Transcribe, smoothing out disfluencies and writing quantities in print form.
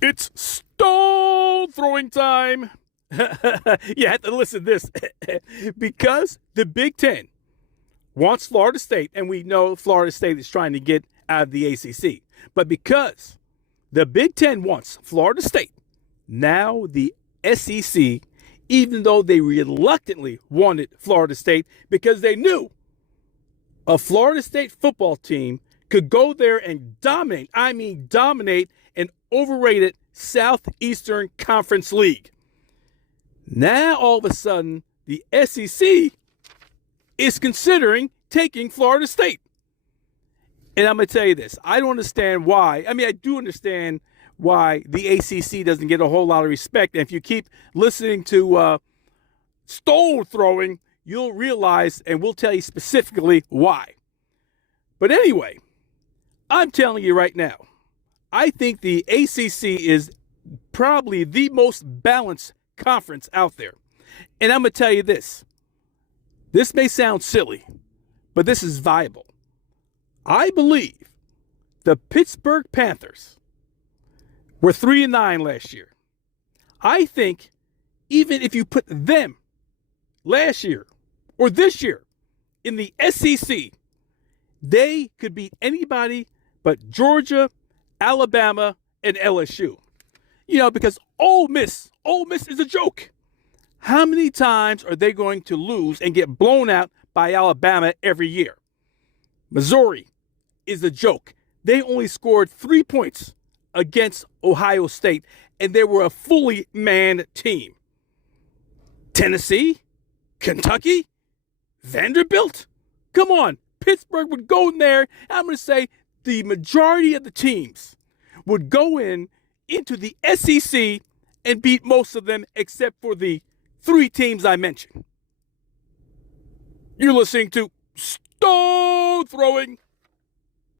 It's stone throwing time. You have to listen to this because the Big Ten wants Florida State, and we know Florida State is trying to get out of the ACC. But because the Big Ten wants Florida State, now the SEC, even though they reluctantly wanted Florida State because they knew a Florida State football team could go there and dominate, I mean, dominate an overrated Southeastern Conference League. Now, all of a sudden, the SEC is considering taking Florida State. And I'm going to tell you this. I don't understand why. I mean, I do understand why the ACC doesn't get a whole lot of respect. And if you keep listening to stone throwing, you'll realize, and we'll tell you specifically why. But anyway, I'm telling you right now, I think the ACC is probably the most balanced conference out there. And I'm going to tell you this. This may sound silly, but this is viable. I believe the Pittsburgh Panthers were 3-9 last year. I think even if you put them last year or this year in the SEC, they could beat anybody but Georgia, Alabama, and LSU. You know, because Ole Miss is a joke. How many times are they going to lose and get blown out by Alabama every year? Missouri is a joke. They only scored 3 points against Ohio State, and they were a fully manned team. Tennessee, Kentucky, Vanderbilt. Come on, Pittsburgh would go in there. I'm going to say the majority of the teams would go into the SEC and beat most of them except for the 3 teams I mentioned. You're listening to Stone Throwing.